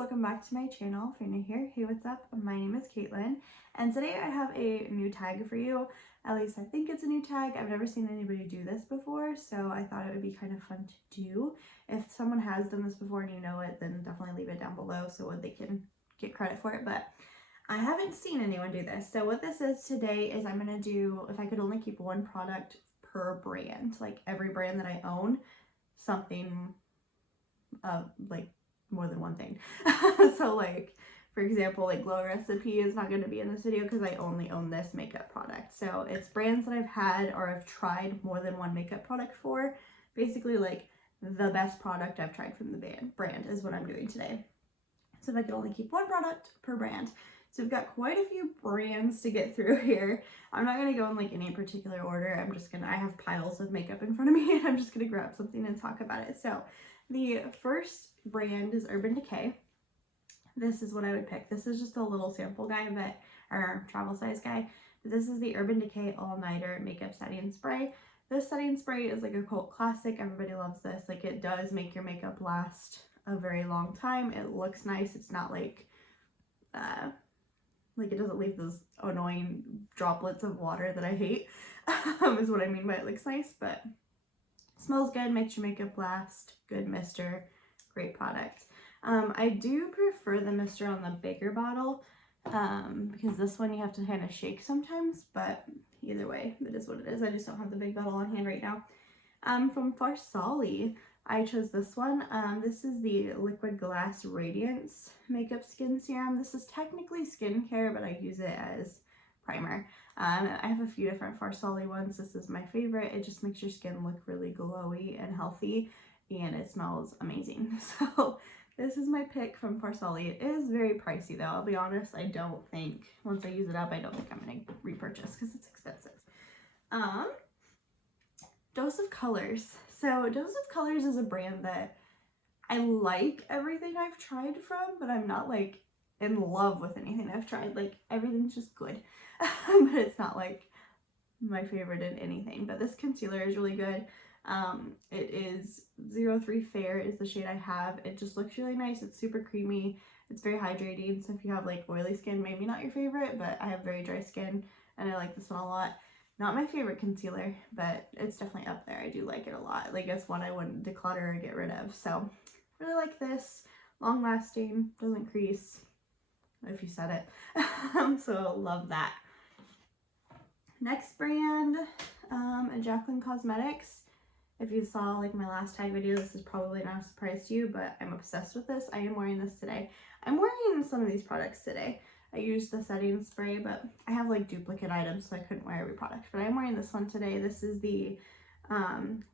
welcome back to my channel. If you're new here, hey, what's up? My name is Caitlin, and today I have a new tag for you. At least I think it's a new tag. I've never seen anybody do this before, so I thought it would be kind of fun to do. If someone has done this before and you know it, then definitely leave it down below so they can get credit for it, but I haven't seen anyone do this. So what this is today is I'm going to do, if I could only keep one product per brand, like every brand that I own, something like more than one thing. So like, for example, like Glow Recipe is not going to be in this video because I only own this makeup product. So it's brands that I've had or I've tried more than one makeup product for. Basically like the best product I've tried from the brand is what I'm doing today. So if I could only keep one product per brand. So we've got quite a few brands to get through here. I'm not going to go in like any particular order. I have piles of makeup in front of me and I'm just going to grab something and talk about it. So the first brand is Urban Decay. This is what I would pick. This is just a little sample guide, or travel size guide. But this is the Urban Decay All Nighter Makeup Setting Spray. This setting spray is like a cult classic. Everybody loves this. Like, it does make your makeup last a very long time. It looks nice. It's not like it doesn't leave those annoying droplets of water that I hate, is what I mean by it looks nice, but smells good, makes your makeup last, good mister, great product. I do prefer the mister on the bigger bottle, because this one you have to kind of shake sometimes, but either way, it is what it is. I just don't have the big bottle on hand right now. From Farsali, I chose this one. This is the Liquid Glass Radiance Makeup Skin Serum. This is technically skincare, but I use it as primer. I have a few different Farsali ones. This is my favorite. It just makes your skin look really glowy and healthy, and it smells amazing. So this is my pick from Farsali. It is very pricey though, I'll be honest. I don't think, once I use it up, I don't think I'm going to repurchase because it's expensive. Dose of Colors. So Dose of Colors is a brand that I like everything I've tried from, but I'm not like in love with anything I've tried. Like, everything's just good, but it's not like my favorite in anything. But this concealer is really good. It is 03 Fair is the shade I have. It just looks really nice. It's super creamy. It's very hydrating. So if you have like oily skin, maybe not your favorite, but I have very dry skin and I like this one a lot. Not my favorite concealer, but it's definitely up there. I do like it a lot. Like, it's one I wouldn't declutter or get rid of. So really like this. Long lasting, doesn't crease, if you said it. So love that. Next brand, Jaclyn Cosmetics. If you saw like my last tag video, this is probably not a surprise to you, but I'm obsessed with this. I am wearing this today. I'm wearing some of these products today. I used the setting spray, but I have like duplicate items, so I couldn't wear every product. But I'm wearing this one today. This is the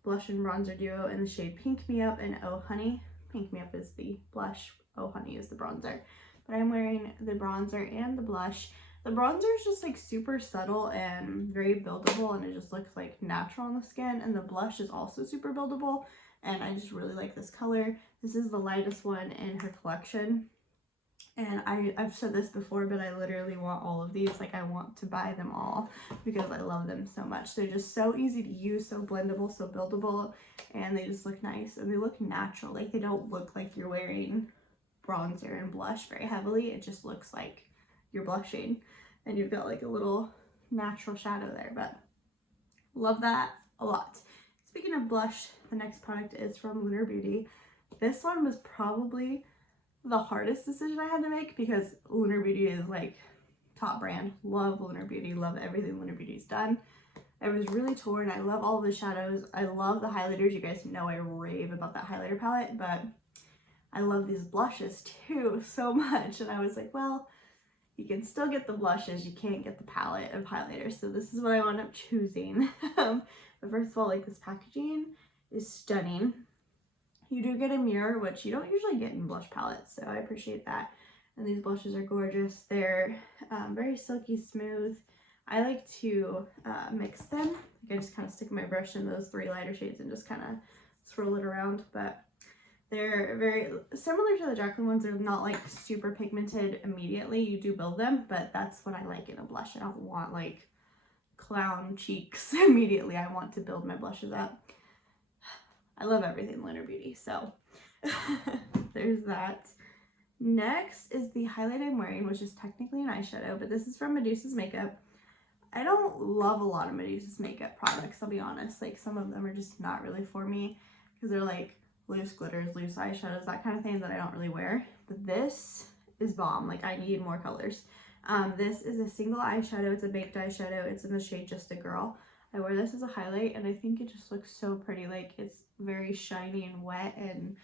blush and bronzer duo in the shade Pink Me Up and Oh Honey. Pink Me Up is the blush, Oh Honey is the bronzer. But I'm wearing the bronzer and the blush. The bronzer is just like super subtle and very buildable, and it just looks like natural on the skin. And the blush is also super buildable, and I just really like this color. This is the lightest one in her collection. And I've said this before, but I literally want all of these. Like, I want to buy them all because I love them so much. They're just so easy to use, so blendable, so buildable, and they just look nice and they look natural. Like, they don't look like you're wearing bronzer and blush very heavily. It just looks like you're blushing and you've got like a little natural shadow there, but love that a lot. Speaking of blush, the next product is from Lunar Beauty. This one was probably the hardest decision I had to make because Lunar Beauty is like top brand. Love Lunar Beauty, love everything Lunar Beauty's done. I was really torn. I love all the shadows. I love the highlighters. You guys know I rave about that highlighter palette, but I love these blushes too so much. And I was like, well, you can still get the blushes, you can't get the palette of highlighters. So this is what I wound up choosing. But first of all, like, this packaging is stunning. You do get a mirror, which you don't usually get in blush palettes, so I appreciate that. And these blushes are gorgeous. They're very silky smooth. I like to mix them. Like, I just kind of stick my brush in those three lighter shades and just kind of swirl it around. But they're very similar to the Jaclyn ones. They're not like super pigmented immediately. You do build them, but that's what I like in a blush. I don't want like clown cheeks immediately. I want to build my blushes up. I love everything Lunar Beauty, so there's that. Next is the highlight I'm wearing, which is technically an eyeshadow, but this is from Medusa's Makeup. I don't love a lot of Medusa's makeup products, I'll be honest. Like, some of them are just not really for me because they're like loose glitters, loose eyeshadows, that kind of thing that I don't really wear. But this is bomb. Like, I need more colors. This is a single eyeshadow. It's a baked eyeshadow. It's in the shade Just a Girl. I wear this as a highlight and I think it just looks so pretty. Like, it's very shiny and wet and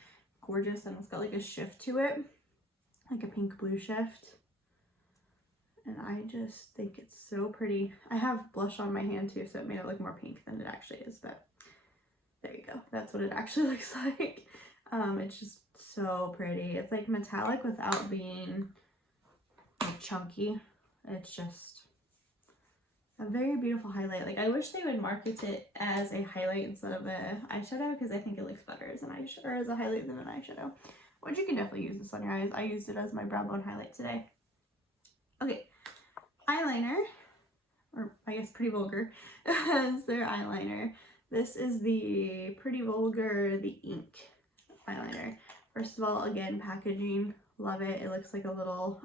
gorgeous, and it's got like a shift to it, like a pink blue shift. And I just think it's so pretty. I have blush on my hand too, so it made it look more pink than it actually is, but there you go. That's what it actually looks like. It's just so pretty. It's like metallic without being like chunky. It's just a very beautiful highlight. Like, I wish they would market it as a highlight instead of a eyeshadow, because I think it looks better as an eyeshadow, or as a highlight than an eyeshadow. Which you can definitely use this on your eyes. I used it as my brow bone highlight today. Okay, eyeliner, or I guess Pretty Vulgar as their eyeliner. This is the Pretty Vulgar, the ink eyeliner. First of all, again, packaging, love it. It looks like a little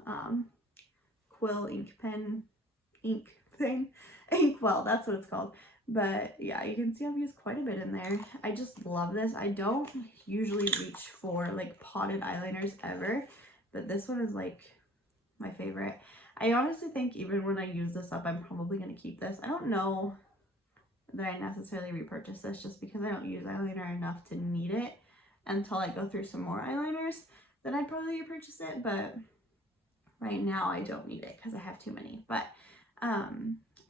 quill ink pen ink thing. Inkwell, that's what it's called. But yeah, you can see I've used quite a bit in there. I just love this. I don't usually reach for like potted eyeliners ever, but this one is like my favorite. I honestly think even when I use this up, I'm probably going to keep this. I don't know that I necessarily repurchase this, just because I don't use eyeliner enough to need it until I go through some more eyeliners. Then I'd probably repurchase it, but right now I don't need it because I have too many. But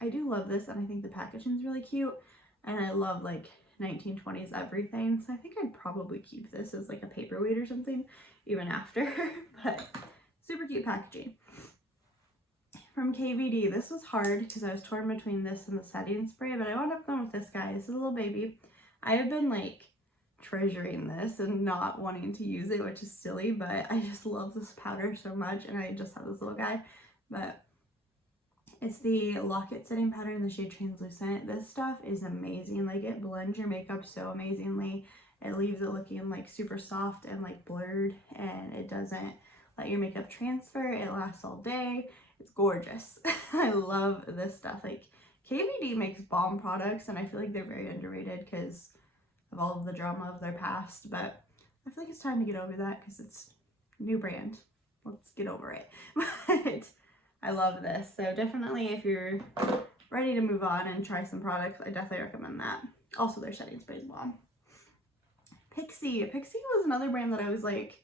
I do love this, and I think the packaging is really cute, and I love like 1920s everything, so I think I'd probably keep this as like a paperweight or something even after. But super cute packaging. From KVD, this was hard because I was torn between this and the setting spray, but I wound up going with this guy. This is a little baby. I have been like treasuring this and not wanting to use it, which is silly, but I just love this powder so much, and I just have this little guy. But it's the Locket setting powder in the shade Translucent. This stuff is amazing. Like, it blends your makeup so amazingly. It leaves it looking like super soft and like blurred, and it doesn't let your makeup transfer. It lasts all day. It's gorgeous. I love this stuff. Like, KVD makes bomb products, and I feel like they're very underrated because of all of the drama of their past, but I feel like it's time to get over that because it's a new brand. Let's get over it. But I love this. So definitely, if you're ready to move on and try some products, I definitely recommend that. Also, their setting spray is bomb. Pixi. Pixi was another brand that I was like,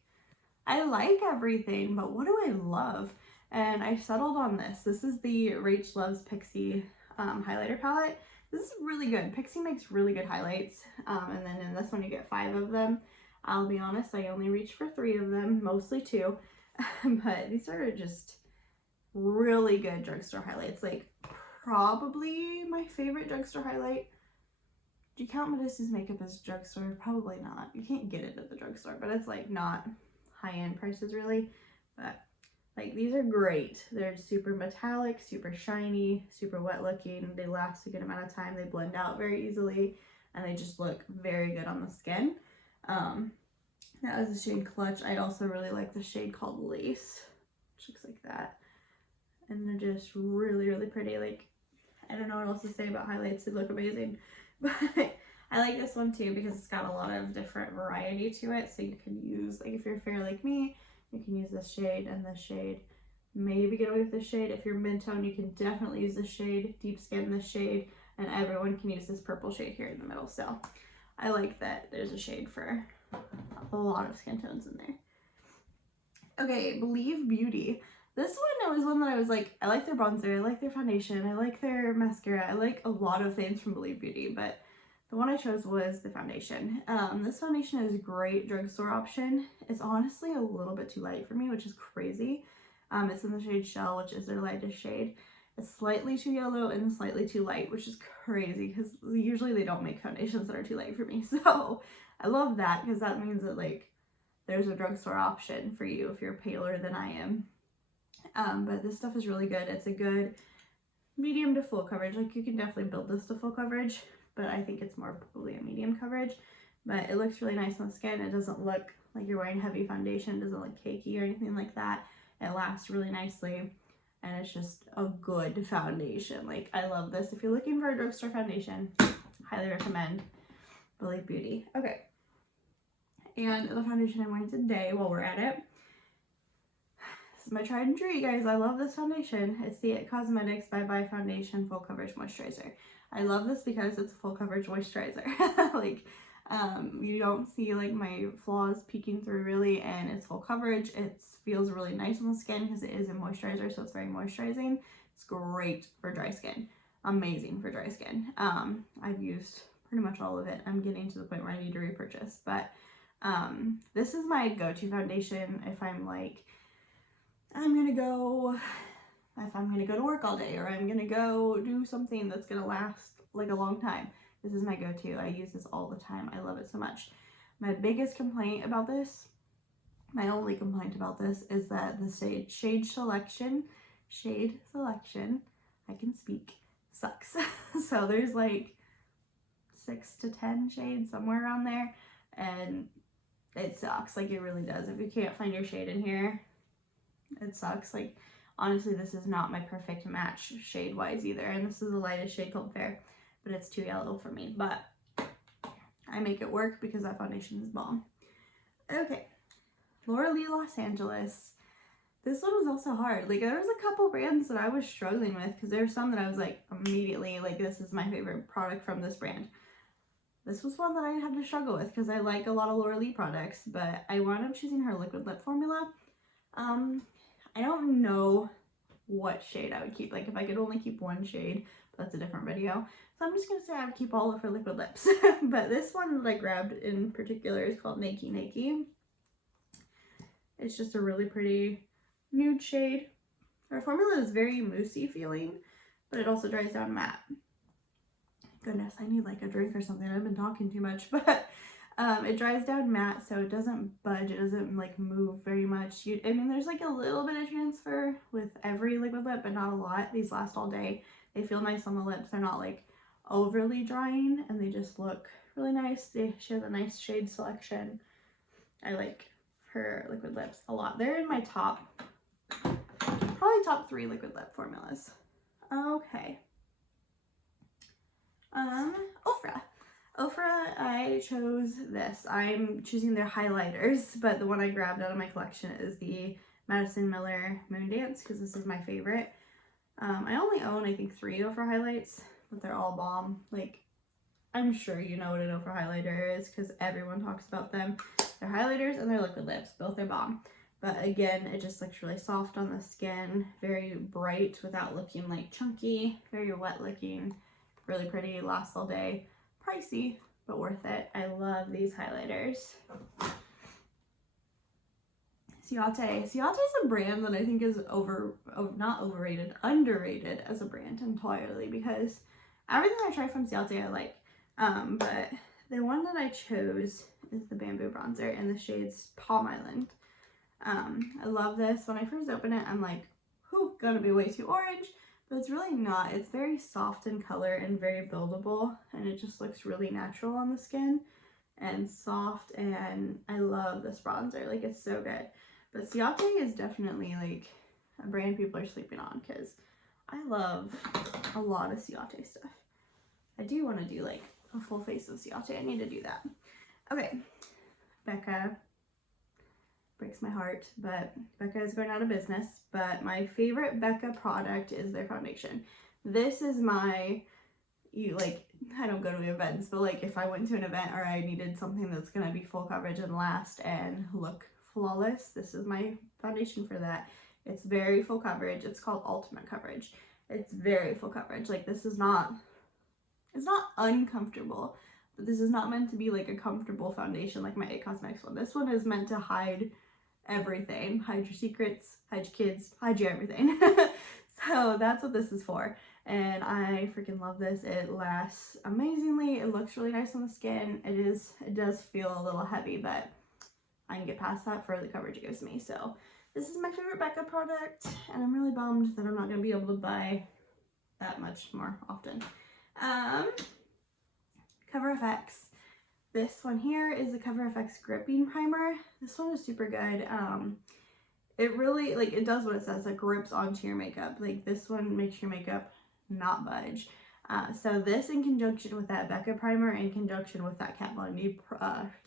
I like everything, but what do I love? And I settled on this. This is the Rach Loves Pixi highlighter palette. This is really good. Pixi makes really good highlights. And then in this one, you get 5 of them. I'll be honest, I only reached for 3 of them, mostly 2. But these are just really good drugstore highlights. Like, probably my favorite drugstore highlight. Do you count Medusa's makeup as drugstore? Probably not. You can't get it at the drugstore, but it's like not high-end prices really. But like, these are great. They're super metallic, super shiny, super wet looking. They last a good amount of time. They blend out very easily, and they just look very good on the skin. That was the shade Clutch. I also really like the shade called Lace, which looks like that. And they're just really, really pretty. Like, I don't know what else to say about highlights. They look amazing. But I like this one too because it's got a lot of different variety to it. So you can use, like, if you're fair like me, you can use this shade and this shade. Maybe get away with this shade. If you're mid-tone, you can definitely use this shade. Deep skin, this shade. And everyone can use this purple shade here in the middle. So I like that there's a shade for a lot of skin tones in there. Okay, Believe Beauty. This one was one that I was like, I like their bronzer, I like their foundation, I like their mascara, I like a lot of things from Believe Beauty, but the one I chose was the foundation. This foundation is a great drugstore option. It's honestly a little bit too light for me, which is crazy. It's in the shade Shell, which is their lightest shade. It's slightly too yellow and slightly too light, which is crazy because usually they don't make foundations that are too light for me. So I love that because that means that, like, there's a drugstore option for you if you're paler than I am. But this stuff is really good. It's a good medium to full coverage. Like, you can definitely build this to full coverage, but I think it's more probably a medium coverage. but it looks really nice on the skin. It doesn't look like you're wearing heavy foundation. It doesn't look cakey or anything like that. It lasts really nicely, and it's just a good foundation. Like, I love this. If you're looking for a drugstore foundation, highly recommend Lunar Beauty. Okay, and the foundation I'm wearing today while we're at it, this is my tried and true, you guys. I love this foundation. It's the Cosmetics Bye Bye Foundation Full Coverage Moisturizer. I love this because it's a full coverage moisturizer. Like, you don't see like my flaws peeking through really, and it's full coverage. It feels really nice on the skin because it is a moisturizer, so it's very moisturizing. It's great for dry skin. Amazing for dry skin. I've used pretty much all of it. I'm getting to the point where I need to repurchase, but this is my go-to foundation if I'm like, if I'm gonna go to work all day, or I'm gonna go do something that's gonna last like a long time. This is my go-to. I use this all the time. I love it so much. My biggest complaint about this, my only complaint about this, is that the shade selection, I can speak, sucks. So there's like 6 to 10 shades, somewhere around there, and it sucks. Like, it really does. If you can't find your shade in here, it sucks. Like, honestly, this is not my perfect match shade-wise either, and this is the lightest shade called Fair, but it's too yellow for me, but I make it work because that foundation is bomb. Okay, Laura Lee Los Angeles. This one was also hard. Like, there was a couple brands that I was struggling with because there were some that I was like immediately like, this is my favorite product from this brand. This was one that I had to struggle with because I like a lot of Laura Lee products, but I wound up choosing her liquid lip formula. I don't know what shade I would keep. Like, if I could only keep one shade, but that's a different video. So I'm just going to say I would keep all of her liquid lips. But this one that I grabbed in particular is called Nakey Nakey. It's just a really pretty nude shade. Her formula is very moussey feeling, but it also dries down matte. Goodness, I need like a drink or something. I've been talking too much, but it dries down matte, so it doesn't budge. It doesn't like move very much. I mean, there's like a little bit of transfer with every liquid lip, but not a lot. These last all day. They feel nice on the lips. They're not like overly drying, and they just look really nice. She has a nice shade selection. I like her liquid lips a lot. They're in my probably top 3 liquid lip formulas. Okay. Ofra, I chose this. I'm choosing their highlighters, but the one I grabbed out of my collection is the Madison Miller Moondance because this is my favorite. I only own, I think, 3 Ofra highlights, but they're all bomb. Like, I'm sure you know what an Ofra highlighter is because everyone talks about them. They're highlighters and they're liquid lips. Both are bomb. But again, it just looks really soft on the skin. Very bright without looking like chunky. Very wet looking. Really pretty. Lasts all day. Pricey, but worth it. I love these highlighters. Ciate. Ciate is a brand that I think is not overrated, underrated as a brand entirely, because everything I try from Ciate I like. But the one that I chose is the Bamboo Bronzer in the shades Palm Island. I love this. When I first opened it, I'm like, whew, gonna be way too orange, but it's really not. It's very soft in color and very buildable, and it just looks really natural on the skin and soft, and I love this bronzer. Like, it's so good. But Ciate is definitely like a brand people are sleeping on because I love a lot of Ciate stuff. I do want to do like a full face of Ciate. I need to do that. Okay, Becca. Breaks my heart, but Becca is going out of business. But my favorite Becca product is their foundation. This is my, I don't go to events, but like if I went to an event or I needed something that's going to be full coverage and last and look flawless, this is my foundation for that. It's very full coverage. It's called Ultimate Coverage. It's very full coverage. Like, this is not, it's not uncomfortable, but this is not meant to be like a comfortable foundation like my It Cosmetics one. This one is meant to hide everything. Hide your secrets, hide your kids, hide your everything. So that's what this is for. And I freaking love this. It lasts amazingly. It looks really nice on the skin. It does feel a little heavy, but I can get past that for the coverage it gives me. So this is my favorite Becca product, and I'm really bummed that I'm not going to be able to buy that much more often. Cover FX. This one here is the Cover FX Gripping Primer. This one is super good. It really, like, it does what it says. It grips onto your makeup. Like, this one makes your makeup not budge. So this in conjunction with that Becca primer, in conjunction with that Kat Von D,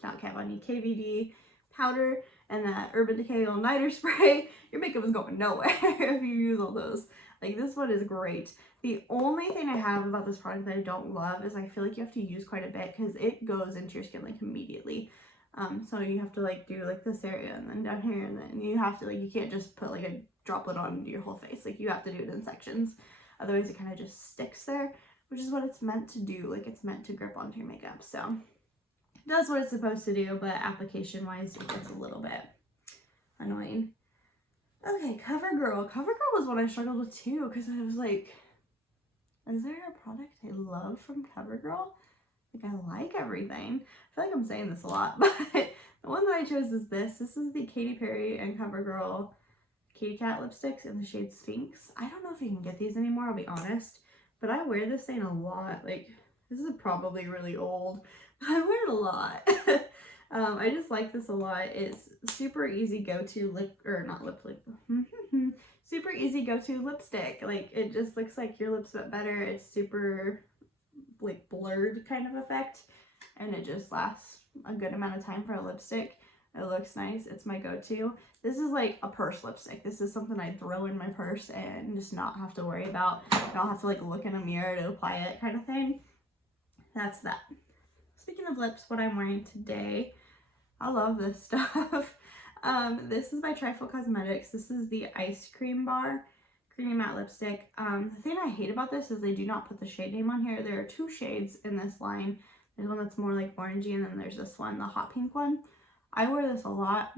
not Kat Von D, KVD powder, and that Urban Decay All-Nighter spray, your makeup is going nowhere if you use all those. Like, this one is great. The only thing I have about this product that I don't love is I feel like you have to use quite a bit because it goes into your skin like immediately. So you have to like do like this area and then down here, and then you have to like, you can't just put like a droplet on your whole face. Like, you have to do it in sections. Otherwise it kind of just sticks there, which is what it's meant to do. Like, it's meant to grip onto your makeup. So it does what it's supposed to do, but application wise it gets a little bit annoying. Okay, Covergirl. Covergirl was one I struggled with too, because I was like, is there a product I love from Covergirl? Like, I like everything. I feel like I'm saying this a lot, but the one that I chose is this. This is the Katy Perry and Covergirl Kitty Cat lipsticks in the shade Sphinx. I don't know if you can get these anymore, I'll be honest, but I wear this thing a lot. Like, this is probably really old, but I wear it a lot. I just like this a lot. It's super easy go-to super easy go-to lipstick. Like, it just looks like your lips but better. It's super like blurred kind of effect, and it just lasts a good amount of time for a lipstick. It looks nice. It's my go-to. This is like a purse lipstick. This is something I throw in my purse and just not have to worry about. I don't have to like look in a mirror to apply it kind of thing. That's that. Speaking of lips, what I'm wearing today, I love this stuff. This is by Jaclyn Cosmetics. This is the Ice Cream Bar Creamy Matte Lipstick. The thing I hate about this is they do not put the shade name on here. There are two shades in this line. There's one that's more like orangey, and then there's this one, the hot pink one. I wear this a lot.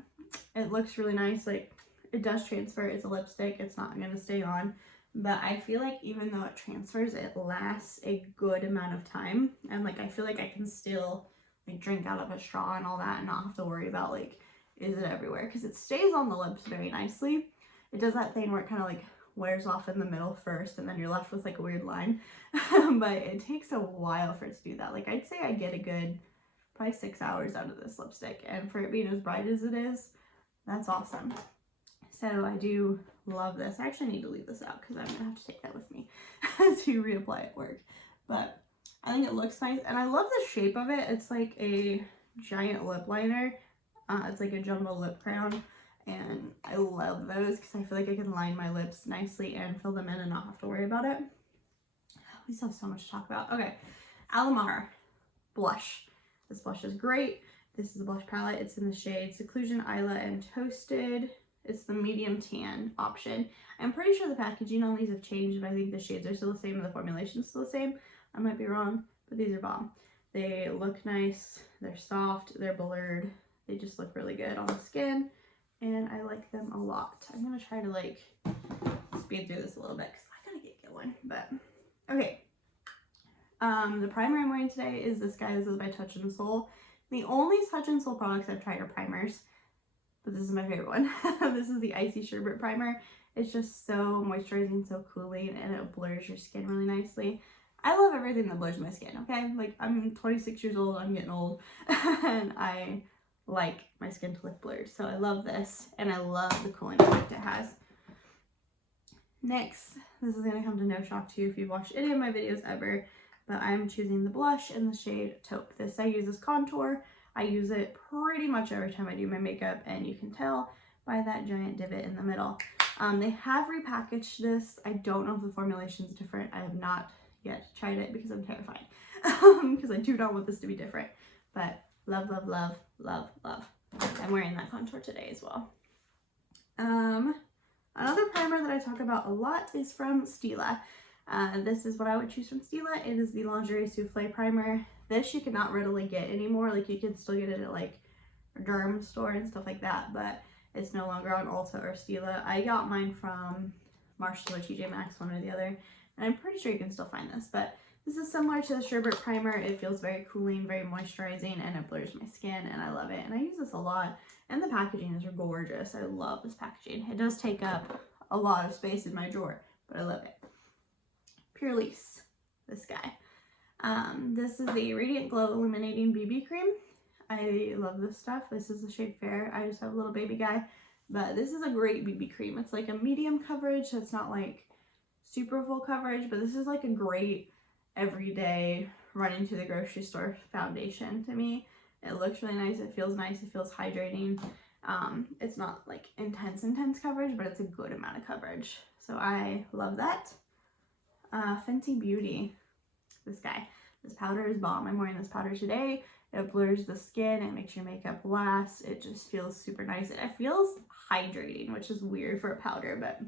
It looks really nice. Like, it does transfer. It's a lipstick. It's not going to stay on. But I feel like even though it transfers, it lasts a good amount of time. And like, I feel like I can still like drink out of a straw and all that and not have to worry about like, is it everywhere? Because it stays on the lips very nicely. It does that thing where it kind of like wears off in the middle first, and then you're left with like a weird line. But it takes a while for it to do that. Like, I'd say I get a good probably 6 hours out of this lipstick, and for it being as bright as it is, that's awesome. So I do love this. I actually need to leave this out because I'm gonna have to take that with me to reapply at work. But I think it looks nice, and I love the shape of it. It's like a giant lip liner. It's like a jumbo lip crown, and I love those because I feel like I can line my lips nicely and fill them in and not have to worry about it. We still have so much to talk about. Okay, Alamar Blush. This blush is great. This is a blush palette. It's in the shade Seclusion, Isla, and Toasted. It's the medium tan option. I'm pretty sure the packaging on these have changed, but I think the shades are still the same and the formulation is still the same. I might be wrong, but these are bomb. They look nice. They're soft. They're blurred. They just look really good on the skin, and I like them a lot. I'm going to try to like speed through this a little bit because I gotta get going, but okay. The primer I'm wearing today is this guy. This is by Touch in Soul. The only Touch in Soul products I've tried are primers, but this is my favorite one. This is the Icy Sherbet Primer. It's just so moisturizing, so cooling, and it blurs your skin really nicely. I love everything that blurs my skin, okay? Like, I'm 26 years old, I'm getting old, and I like my skin to look blurred. So I love this, and I love the cooling effect it has. Next, this is going to come to no shock to you if you've watched any of my videos ever, but I'm choosing the blush in the shade Taupe. This I use as contour. I use it pretty much every time I do my makeup, and you can tell by that giant divot in the middle. They have repackaged this. I don't know if the formulation is different. I have not yet tried it because I'm terrified because I do not want this to be different, but love, love, love, love, love. I'm wearing that contour today as well. Another primer that I talk about a lot is from Stila. This is what I would choose from Stila. It is the Lingerie Souffle Primer. This you cannot readily get anymore. Like, you can still get it at like a derm store and stuff like that, but it's no longer on Ulta or Stila. I got mine from Marshall or TJ Maxx, one or the other, and I'm pretty sure you can still find this, but this is similar to the Sherbet Primer. It feels very cooling, very moisturizing, and it blurs my skin, and I love it, and I use this a lot, and the packaging is gorgeous. I love this packaging. It does take up a lot of space in my drawer, but I love it. Pure Lease, this guy. This is the Radiant Glow Illuminating BB Cream. I love this stuff. This is the shade Fair. I just have a little baby guy, but this is a great BB cream. It's like a medium coverage. It's not like super full coverage, but this is like a great everyday run into the grocery store foundation to me. It looks really nice. It feels nice. It feels hydrating. It's not like intense coverage, but it's a good amount of coverage. So I love that. Fenty Beauty. This guy. This powder is bomb. I'm wearing this powder today. It blurs the skin. It makes your makeup last. It just feels super nice. It feels hydrating, which is weird for a powder, but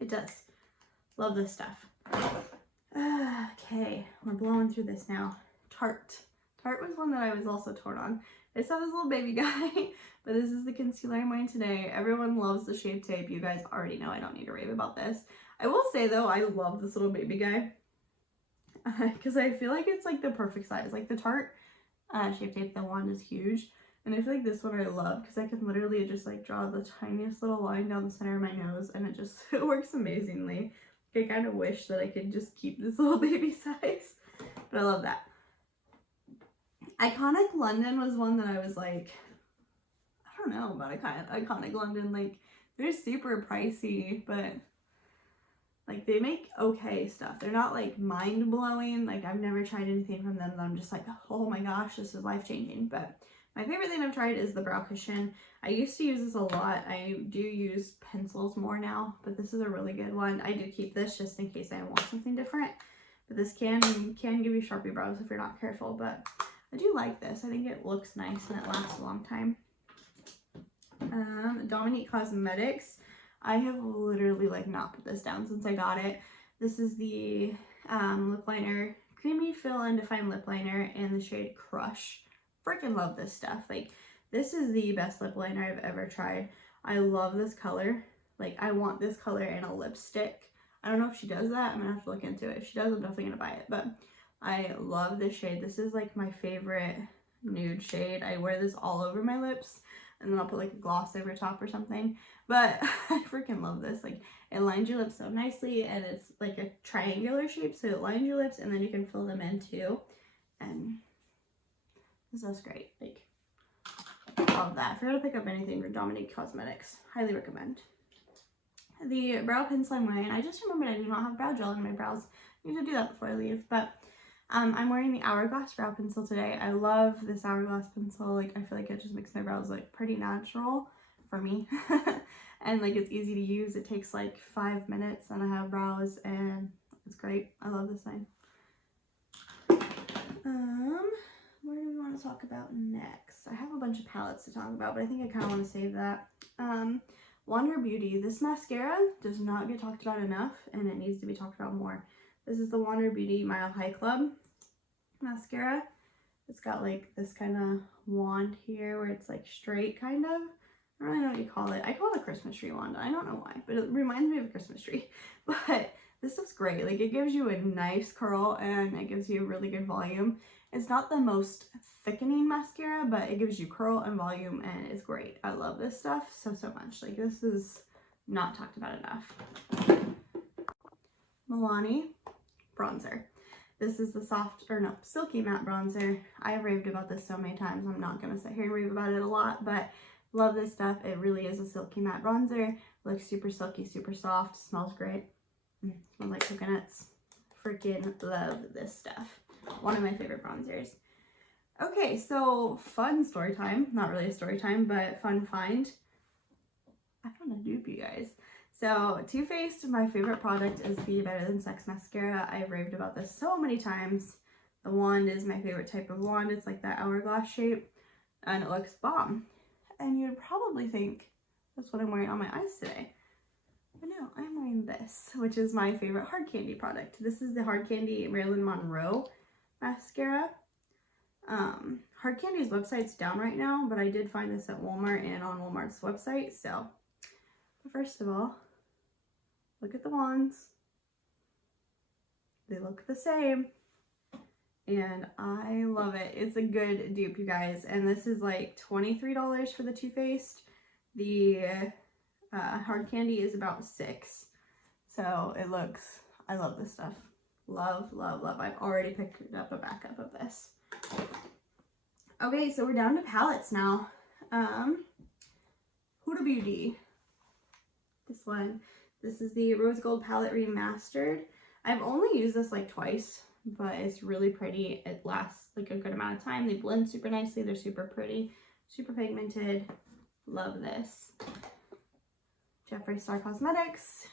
it does. Love this stuff. Okay, we're blowing through this now. Tarte. Tarte was one that I was also torn on. I just have this little baby guy, but this is the concealer I'm wearing today. Everyone loves the Shape Tape. You guys already know I don't need to rave about this. I will say though, I love this little baby guy because I feel like it's like the perfect size. Like the Tarte Shape Tape, the wand is huge. And I feel like this one I love because I can literally just like draw the tiniest little line down the center of my nose and it just it works amazingly. I kind of wish that I could just keep this little baby size, but I love that. Iconic London was one that I was like, I don't know about Iconic London. Like, they're super pricey, but like they make okay stuff. They're not like mind blowing. Like I've never tried anything from them that I'm just like, oh my gosh, this is life changing. But my favorite thing I've tried is the brow cushion. I used to use this a lot. I do use pencils more now, but this is a really good one. I do keep this just in case I want something different. But this can give you sharpie brows if you're not careful, but I do like this. I think it looks nice and it lasts a long time. Dominique Cosmetics. I have literally like not put this down since I got it. This is the lip liner, creamy fill and define lip liner in the shade Crush. Freaking love this stuff. Like this is the best lip liner I've ever tried. I love this color. Like I want this color in a lipstick. I don't know if she does that. I'm gonna have to look into it. If she does, I'm definitely gonna buy it. But I love this shade. This is like my favorite nude shade. I wear this all over my lips and then I'll put like a gloss over top or something. But I freaking love this. Like it lines your lips so nicely and it's like a triangular shape. So it lines your lips and then you can fill them in too. And this is great. Like love that. If you're gonna pick up anything from Dominique Cosmetics, highly recommend. The brow pencil I'm wearing, I just remembered I do not have brow gel in my brows. I need to do that before I leave, but I'm wearing the Hourglass brow pencil today. I love this Hourglass pencil. Like I feel like it just makes my brows look pretty natural for me. And like it's easy to use. It takes like 5 minutes and I have brows and it's great. I love this thing. What do we want to talk about next? I have a bunch of palettes to talk about, but I think I kind of want to save that. Lunar Beauty. This mascara does not get talked about enough and it needs to be talked about more. This is the Lunar Beauty Mile High Club mascara. It's got like this kind of wand here where it's like straight kind of. I don't really know what you call it. I call it a Christmas tree wand. I don't know why, but it reminds me of a Christmas tree. But this looks great. Like it gives you a nice curl and it gives you a really good volume. It's not the most thickening mascara, but it gives you curl and volume and it's great. I love this stuff so much. Like this is not talked about enough. Milani Bronzer. This is the silky matte bronzer. I've raved about this so many times. I'm not gonna sit here and rave about it a lot, but love this stuff. It really is a silky matte bronzer. Looks super silky, super soft, smells great. Smells like coconuts. Freaking love this stuff. One of my favorite bronzers. Okay, so fun story time. Not really a story time, but fun find. I found a dupe, you guys. So Too Faced, my favorite product is the Better Than Sex Mascara. I've raved about this so many times. The wand is my favorite type of wand. It's like that hourglass shape and it looks bomb. And you'd probably think that's what I'm wearing on my eyes today. But no, I'm wearing this, which is my favorite hard candy product. This is the Hard Candy Marilyn Monroe mascara. Hard Candy's website's down right now, but I did find this at Walmart and on Walmart's website. So first of all, look at the wands. They look the same and I love it. It's a good dupe, you guys. And this is like $23 for the Too Faced. The Hard Candy is about $6. So it looks, I love this stuff. Love, love, love. I've already picked up a backup of this. Okay, so we're down to palettes now. Huda Beauty. This one. This is the Rose Gold Palette Remastered. I've only used this like twice, but it's really pretty. It lasts like a good amount of time. They blend super nicely. They're super pretty, super pigmented. Love this. Jaclyn Cosmetics.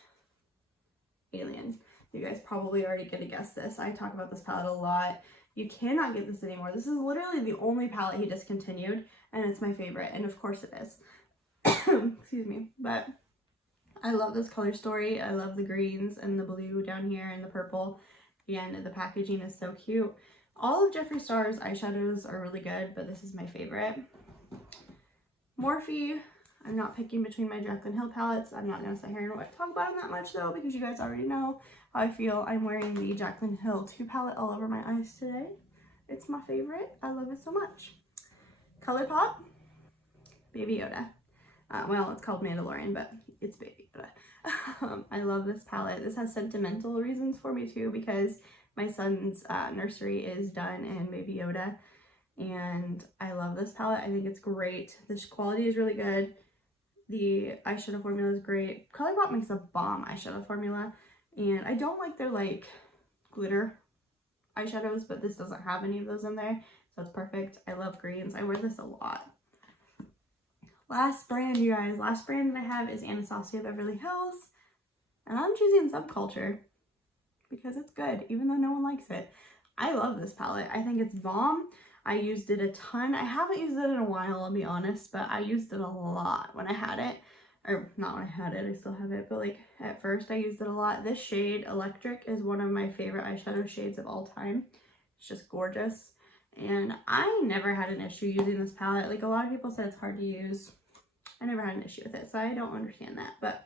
Alien. You guys probably already get to guess this. I talk about this palette a lot. You cannot get this anymore. This is literally the only palette he discontinued, and it's my favorite, and of course it is. Excuse me, but I love this color story. I love the greens and the blue down here and the purple, and the packaging is so cute. All of Jeffree Star's eyeshadows are really good, but this is my favorite. Morphe. I'm not picking between my Jaclyn Hill palettes. I'm not going to sit here and talk about them that much though, because you guys already know how I feel. I'm wearing the Jaclyn Hill 2 palette all over my eyes today. It's my favorite. I love it so much. Colourpop. Baby Yoda. Well, it's called Mandalorian, but it's Baby Yoda. I love this palette. This has sentimental reasons for me too, because my son's nursery is done in Baby Yoda, and I love this palette. I think it's great. The quality is really good. The eyeshadow formula is great. Colourpop makes a bomb eyeshadow formula, and I don't like their like glitter eyeshadows, but this doesn't have any of those in there, so it's perfect. I love greens. I wear this a lot. Last brand, you guys. Last brand that I have is Anastasia Beverly Hills, and I'm choosing Subculture because it's good, even though no one likes it. I love this palette. I think it's bomb. I used it a ton. I haven't used it in a while, I'll be honest, but I used it a lot when I had it. Or not when I had it, I still have it, but like at first I used it a lot. This shade, Electric, is one of my favorite eyeshadow shades of all time. It's just gorgeous. And I never had an issue using this palette. Like a lot of people said it's hard to use. I never had an issue with it, so I don't understand that. But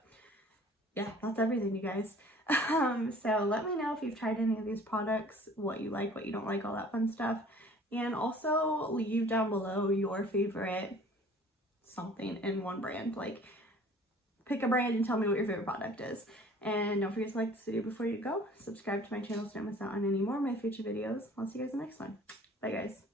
yeah, that's everything, you guys. So let me know if you've tried any of these products, what you like, what you don't like, all that fun stuff. And also leave down below your favorite something in one brand. Like pick a brand and tell me what your favorite product is. And don't forget to like this video before you go. Subscribe to my channel so you don't miss out on any more of my future videos. I'll see you guys in the next one. Bye guys.